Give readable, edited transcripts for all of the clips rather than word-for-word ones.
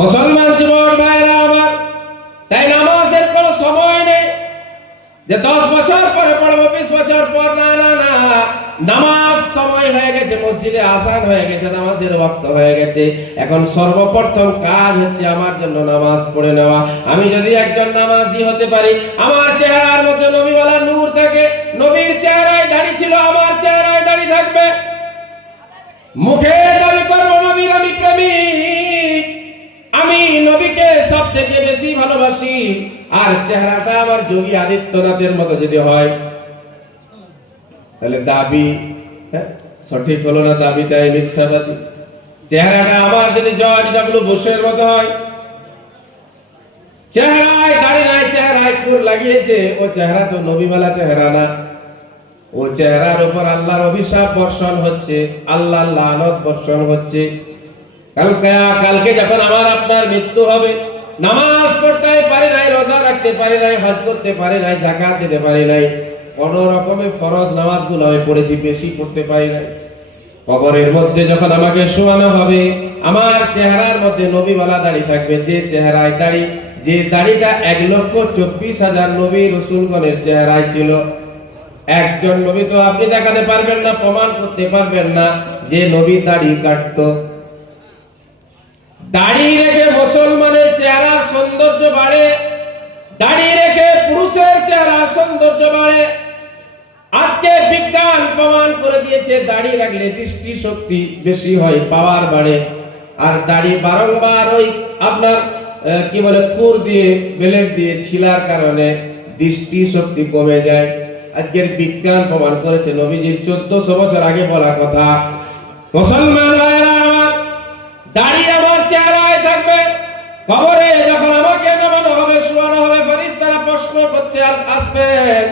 মুসলমান যুবক ভাইরা আমার, তাই নামাজের কোনো সময় নেই যে 10 বছর পরে পড়বো, 20 বছর পর, না না না। নামাজ সময় হয়ে গেছে, মসজিদে আযান হয়ে গেছে, নামাজের ওয়াক্ত হয়ে গেছে। এখন সর্বপ্রথম কাজ হচ্ছে আমার জন্য নামাজ পড়ে নেওয়া। আমি যদি একজন নামাজি হতে পারি, আমার চেহারার মধ্যে নবীওয়ালা নূর থাকে, নবীর চেহারায় দাড়ি ছিল, আমার চেহারায় দাড়ি থাকবে। মুখে দাবি করবো নবীর আমি প্রেমিক, আমি নবীকে সব থেকে বেশি ভালোবাসি, আর চেহারাটা আমার যোগী আদিত্যনাথের মতো যদি হয়, তাহলে দাবি সঠিক হলো না, দাবি তাই মিথ্যাবাদী। চেহারাটা আমার যদি জর্জ ডব্লিউ বুশের মতো হয়, চেহারায় দাড়ি নাই, চেহারায় কুর লাগিয়েছে, ও চেহারা তো নবীওয়ালা চেহারা না। ও চেহারার উপর আল্লাহর অভিশাপ বর্ষণ হচ্ছে, আল্লাহর লানত বর্ষণ হচ্ছে। কালকে যখন আমার আপনার মৃত্যু হবে, নামাজ পড়তে পারি নাই, রোজা রাখতে পারি নাই, হজ করতে পারি নাই, যাকাত দিতে পারি নাই, কোন রকমের ফরজ নামাজগুলো আমি পড়েছি, বেশি পড়তে পারি নাই। কবরের মধ্যে যখন আমাকে শোয়ানো হবে, আমার চেহারার মধ্যে নবীওয়ালা দাড়ি থাকবে, যে চেহারায় দাড়ি, যে দাড়িটা 1,24,000 নবী রাসূলগণের চেহারায় ছিল। একজন নবী তো আপনি দেখাতে পারবেন না, প্রমাণ করতে পারবেন না যে নবী দাড়ি কাটতো। দাড়ি রেখে মুসলমানের চেহারার সৌন্দর্য বাড়ে, দাড়ি রেখে পুরুষের চেহারার সৌন্দর্য বাড়ে। আজকে বিজ্ঞান প্রমাণ করে দিয়েছে দাড়ি রাখলে দৃষ্টি শক্তি বেশি হয়, পাওয়ার বাড়ে। আর দাড়ি বারংবার ওই আপনার কি বলে খুর দিয়ে, বেলেট দিয়ে ছিলার কারণে দৃষ্টি শক্তি কমে যায়। আজকের বিজ্ঞান প্রমাণ করেছে, নবীজির 1400 বছর আগে বলা কথা। মুসলমান ভাইরা আমার, দাড়ি আমার চেহারায় থাকবে। কবরে যখন আমাকে নামানো হবে, শোয়ানো হবে, ফেরেশতারা প্রশ্ন করতে আসবেন,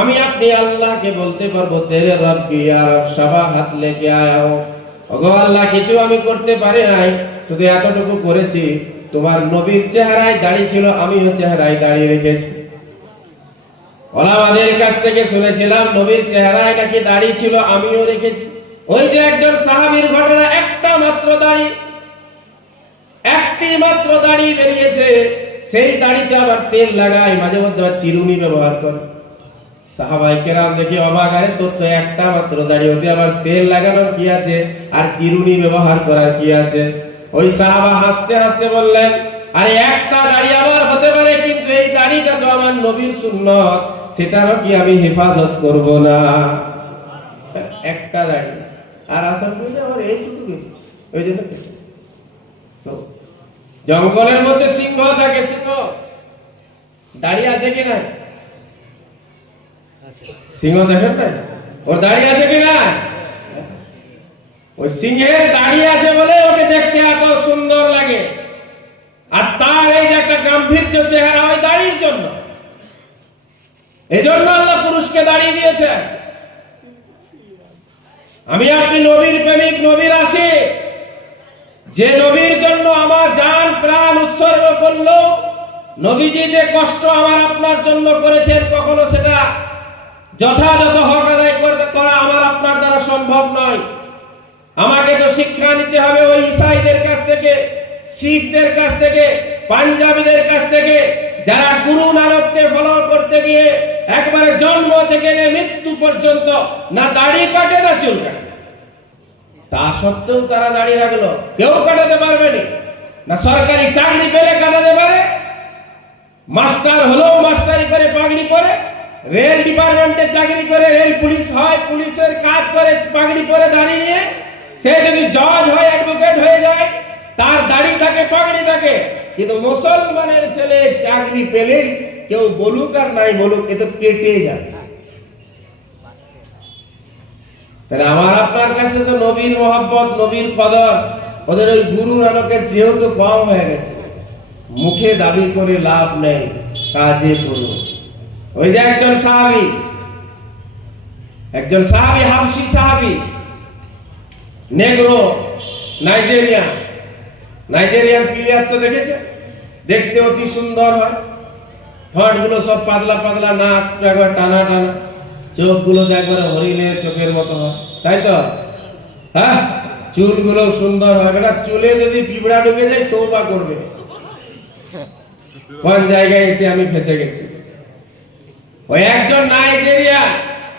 আমি আপনি আল্লাহকে বলতে পারবো, তেরে রব্বি ইয়া রব সাবা হাত লেকে আয়া হো, ওগো আল্লাহ কিছু আমি করতে পারি নাই, শুধু এতটুকু করেছি, তোমার নবীর চেহারায় দাড়ি ছিল, আমিও চেহারায় দাড়ি রেখেছি। ওলামাদের কাছ থেকে শুনেছিলাম নবীর চেহারায় নাকি দাড়ি ছিল, আমিও রেখেছি। ওই যে একজন সাহাবীর ঘটনা, একটা মাত্র দাড়ি, একটি মাত্র দাড়ি বেরিয়েছে, সেই দাড়িতে আবার তেল লাগায়, মাঝে মধ্যে আবার চিরুনি ব্যবহার করে। সাহাবায়ে কেরাম দেখে অবাক, আরে তোর তো একটা মাত্র দাড়ি, ওতে আবার তেল লাগানোর কি আছে, আর চিরুনি ব্যবহার করার কি আছে? ওই সাহাবা হাসতে হাসতে বললেন, আরে একটা দাড়ি আমার হতে পারে, কিন্তু এই দাড়িটা তো আমার নবীর সুন্নত, সেটারও কি আমি হেফাজত করব না? একটা দাড়ি, আর আসল বলে আমার এইটুকু, ওই জন্য তো জঙ্গলের মধ্যে সিংহ থাকে, সিংহ দাড়ি আছে কি না? সিংহ দেখেন না, ওর দাড়ি আছে কি না? ওই সিংহের দাড়ি আছে বলে ওকে দেখতে এত সুন্দর লাগে, আর তার এই যে একটা গাম্ভীর্য চেহারা ওই দাড়ির জন্য। এজন্য আল্লাহ পুরুষকে দাড়ি দিয়েছে। আমি আপনি নবীর প্রেমিক, নবীর আশিক, যে নবীর জন্য আমার জান প্রাণ উৎসর্গ করলো, নবীজি যে কষ্ট আমার আপনার জন্য করেছেন, কখনো সেটা যথাযথ হক আদায় করা আমার আপনার দ্বারা সম্ভব নয়। আমাকে তো শিক্ষা নিতে হবে ওই ঈসাইদের কাছ থেকে, শিখদের কাছ থেকে, পাঞ্জাবিদের কাছ থেকে, যারা গুরু নানককে ফলো করতে গিয়ে একবারে জন্ম থেকে মৃত্যু পর্যন্ত না দাড়ি কাটে না চুল কাটে, তা সত্ত্বেও তারা দাড়ি রাখলো। কেউ কাটাতে পারবে না, সরকারি চাকরি পেলে কাটাতে পারে, মাস্টার হলেও মাস্টারি করে পাগড়ি পরে, রেল ডিপার্টমেন্টে চাকরি করে, রেল পুলিশ হয়, পুলিশের কাজ করে পাগড়ি পরে দাড়ি নিয়ে, সে যদি জজ হয়, অ্যাডভোকেট হয়ে যায়, তার দাড়ি থাকে, পাগড়ি থাকে। কিন্তু মুসলমানের ছেলে চাকরি পেলেই কেউ বলুক আর নাই বলুক, এ তো কেটে যায়। তাহলে আমার আপনার কাছে তো নবীর মহব্বত, নবীর কদর ওদের ওই গুরু নানকের যেহেতু কম হয়ে গেছে। মুখে দাবি করে লাভ নেই, কাজে করুন। ওই যে একজন সাহাবী হাবশী সাহাবী, নেগ্রো, নাইজেরিয়ান প্লেয়ার তো দেখেছে, দেখতে অতি সুন্দর হয়, ঠোঁটগুলো সব পাতলা পাতলা, নাক একবার টানা টানা, চোখগুলো একবারে হরিণের চোখের মতো হয়, তাই তো? হ্যাঁ, চুলগুলো সুন্দর হবে না, চুলে যদি পিঁপড়া ঢুকে যায় তওবা করবে। কোন জায়গায় এসে আমি ফেসে গেছি। ওই একজন নাইজেরিয়া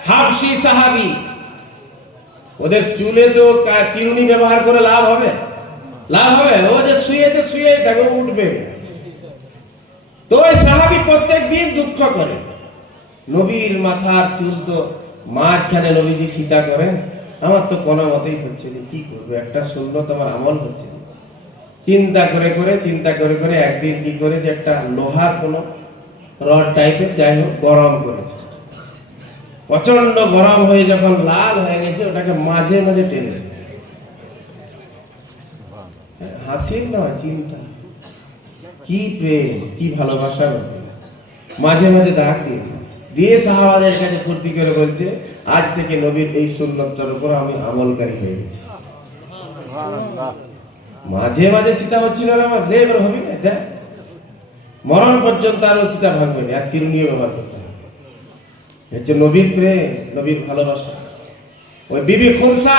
হাবশি সাহাবী, ওদের চুলে তো চিরুনি ব্যবহার করে লাভ হবে? লাভ হবে? ও যে শুয়ে থাকবে, উঠবে। তো ওই সাহাবী প্রত্যেকদিন দুঃখ করে, নবীর মাথার চুল তো মাঝখানে নবীজি সীতা করেন, আমার তো কোনো মতেই হচ্ছে না, কি করবো, একটা সুন্নত আমার আমল হচ্ছে না। চিন্তা করে একদিন কি করে যে একটা লোহার কোনো রড টাইপের যাই হোক গরম করেছে, প্রচন্ড গরম হয়ে যখন লাল হয়ে গেছে ওটাকে মাঝে মাঝে টেনে, হাসির নয়, চিন্তা, কি প্রেম, কি ভালোবাসা, মাঝে মাঝে দাগ দিয়ে সাহাবাদের কাছে ফুর্তি করে বলছে, আজ থেকে নবীর এই সুন্নতটার উপর আমি আমলকারী হয়ে গেছি। মাঝে মাঝে সীতা হচ্ছিল না, আমার লেবার হবে না, দেখ মরণ পর্যন্ত আরো সীতা ভাঙবে না, আর চিরুনিও ব্যবহার করতে হবে। হচ্ছে নবীর প্রেম, নবীর ভালোবাসা। ওই বিবি খুনসা